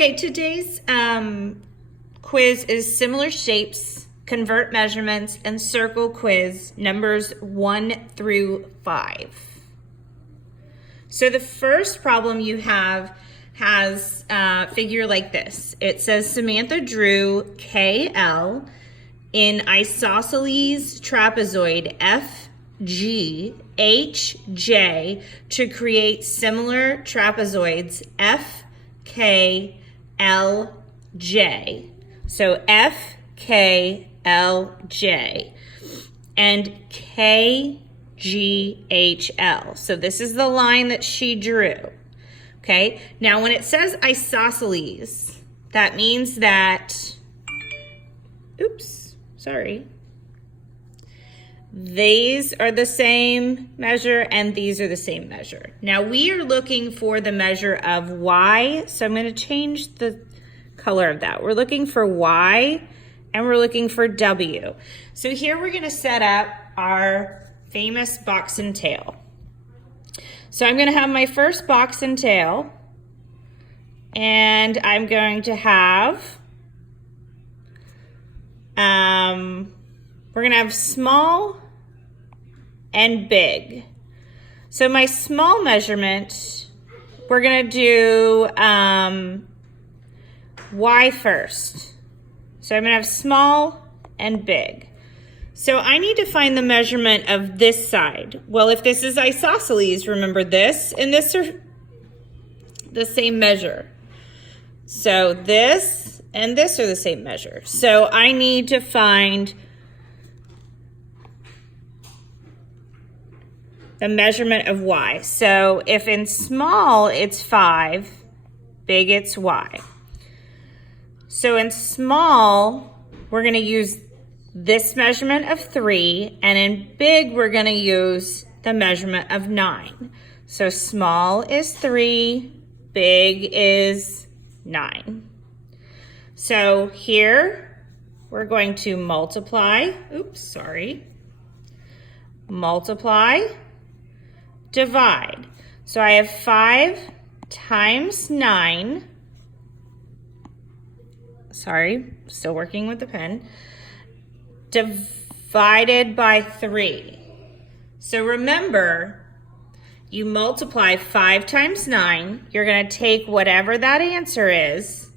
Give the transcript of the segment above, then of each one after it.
Okay, today's quiz is similar shapes, convert measurements, and circle quiz numbers 1 through 5. So the first problem you have has a figure like this. It says Samantha drew KL in isosceles trapezoid FGHJ to create similar trapezoids FKLJ. So FKLJ and KGHL. So this is the line that she drew. Okay, now when it says isosceles, that means that, these are the same measure and these are the same measure. Now we are looking for the measure of Y, so I'm going to change the color of that. We're looking for Y and we're looking for W. So here we're going to set up our famous box and tail. So I'm going to have my first box and tail, and I'm going to have, we're going to have small and big. So my small measurement, we're going to do Y first. So I'm going to have small and big. So I need to find the measurement of this side. Well, if this is isosceles, remember this and this are the same measure. So this and this are the same measure. So I need to find the measurement of Y. So if in small it's 5, big it's Y. So in small, we're going to use this measurement of 3, and in big, we're going to use the measurement of 9. So small is 3, big is 9. So here, we're going to multiply, multiply, divide. So I have 5 times 9, still working with the pen, divided by 3. So remember, you multiply 5 times 9, you're going to take whatever that answer is,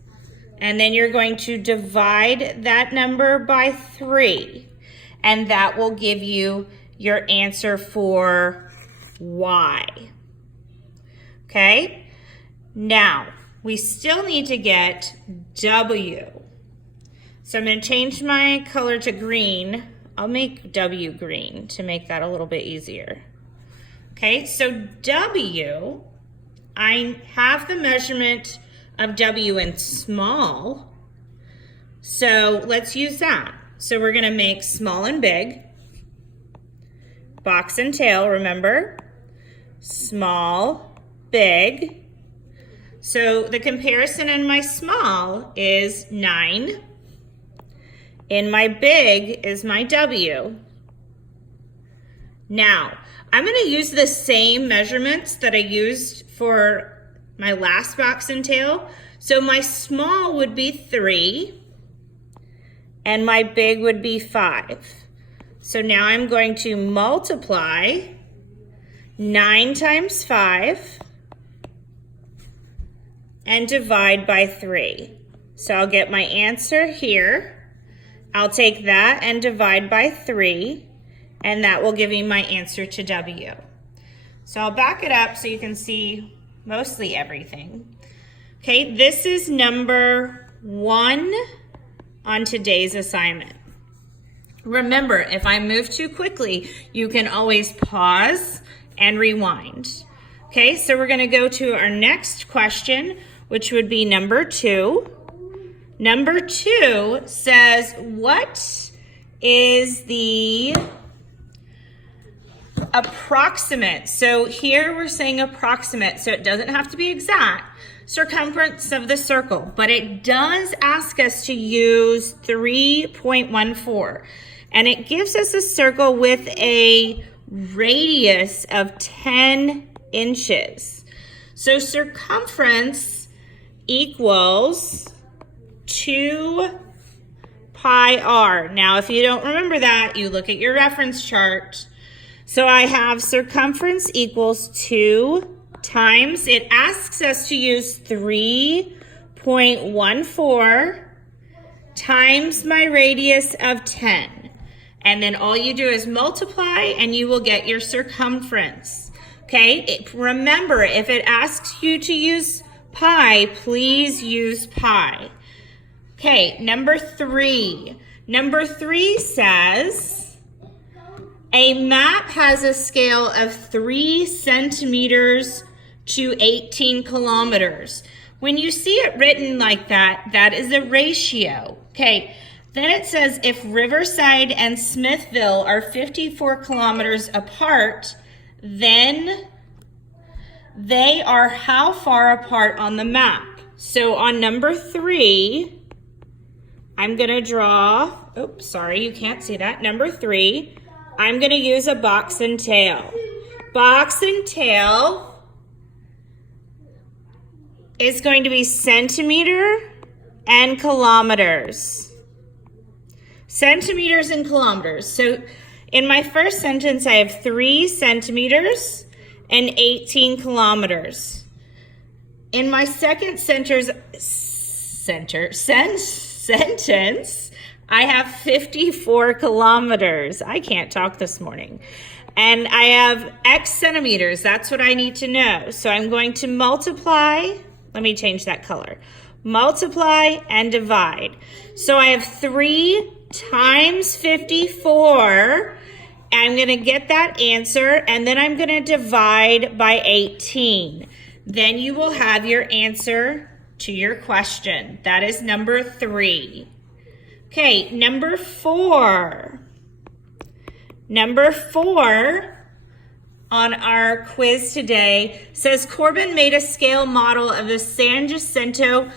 and then you're going to divide that number by 3, and that will give you your answer for Y. Okay? Now, we still need to get W. So I'm going to change my color to green. I'll make W green to make that a little bit easier. Okay, so W, I have the measurement of W in small. So let's use that. So we're going to make small and big. Box and tail, remember? Small, big. So the comparison in my small is 9. In my big is my W. Now, I'm going to use the same measurements that I used for my last box and tail. So my small would be 3, and my big would be 5. So now I'm going to multiply 9 times 5 and divide by 3. So I'll get my answer here. I'll take that and divide by 3, and that will give me my answer to W. So I'll back it up so you can see mostly everything. Okay, this is number 1 on today's assignment. Remember, if I move too quickly, you can always pause and rewind. Okay, so we're going to go to our next question, which would be number 2. Number 2 says, what is the approximate? So here we're saying approximate, so it doesn't have to be exact, circumference of the circle, but it does ask us to use 3.14, and it gives us a circle with a radius of 10 inches. So circumference equals 2 pi r. Now, if you don't remember that, you look at your reference chart. So I have circumference equals 2 times, it asks us to use 3.14 times my radius of 10. And then all you do is multiply and you will get your circumference. Okay, remember, if it asks you to use pi, please use pi. Okay, number 3. Number 3 says, a map has a scale of 3 centimeters to 18 kilometers. When you see it written like that, that is a ratio. Okay, then it says if Riverside and Smithville are 54 kilometers apart, then they are how far apart on the map? So on number 3, I'm gonna draw, oops, sorry, you can't see that. Number 3, I'm gonna use a box and tail. Box and tail is going to be centimeter and kilometers. Centimeters and kilometers. So in my first sentence, I have 3 centimeters and 18 kilometers. In my second sentence, I have 54 kilometers. I can't talk this morning. And I have X centimeters. That's what I need to know. So I'm going to multiply. Let me change that color. Multiply and divide. So I have 3 times 54. I'm going to get that answer, and then I'm going to divide by 18. Then you will have your answer to your question. That is number 3. Okay, number 4. Number 4 on our quiz today says Corbin made a scale model of the San Jacinto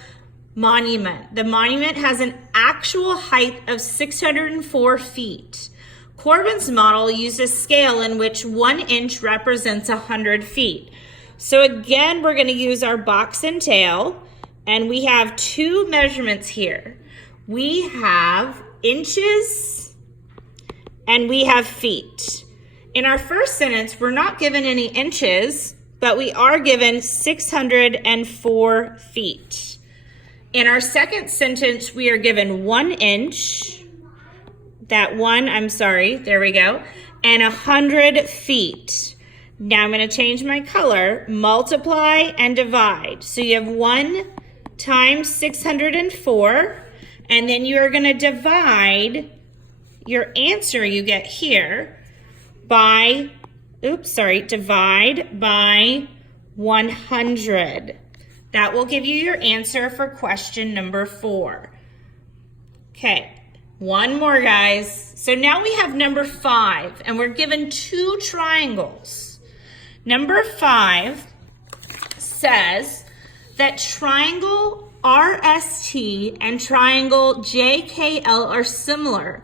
Monument. The monument has an actual height of 604 feet. Corbin's model used a scale in which 1 inch represents 100 feet. So again, we're going to use our box and tail, and we have 2 measurements here. We have inches and we have feet. In our first sentence, we're not given any inches, but we are given 604 feet. In our second sentence, we are given 1 inch, there we go, and 100 feet. Now I'm going to change my color, multiply and divide. So you have 1 times 604, and then you're going to divide your answer you get here by, divide by 100. That will give you your answer for question number 4. Okay, one more, guys. So now we have number 5, and we're given 2 triangles. Number 5 says that triangle RST and triangle JKL are similar.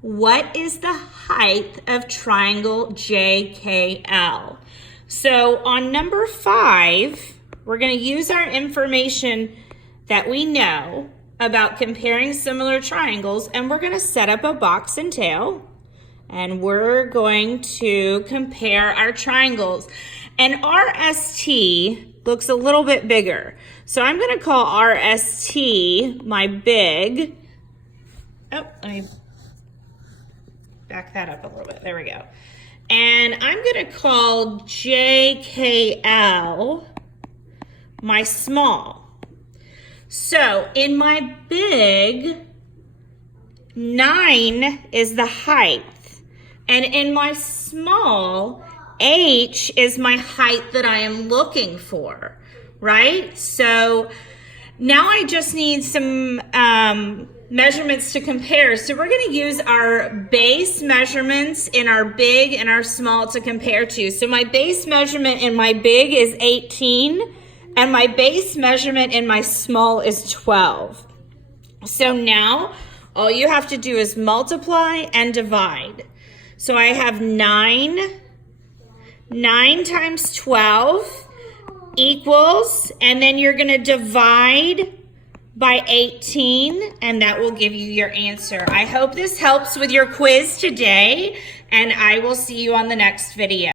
What is the height of triangle JKL? So on number 5, we're going to use our information that we know about comparing similar triangles, and we're going to set up a box and tail, and we're going to compare our triangles. And RST looks a little bit bigger. So I'm going to call RST my big, let me back that up a little bit. There we go. And I'm going to call JKL my small. So in my big, 9 is the height. And in my small, H is my height that I am looking for, right? So now I just need some measurements to compare. So we're going to use our base measurements in our big and our small to compare to. So my base measurement in my big is 18, and my base measurement in my small is 12. So now all you have to do is multiply and divide. So I have 9 times 12 equals, and then you're going to divide by 18, and that will give you your answer. I hope this helps with your quiz today, and I will see you on the next video.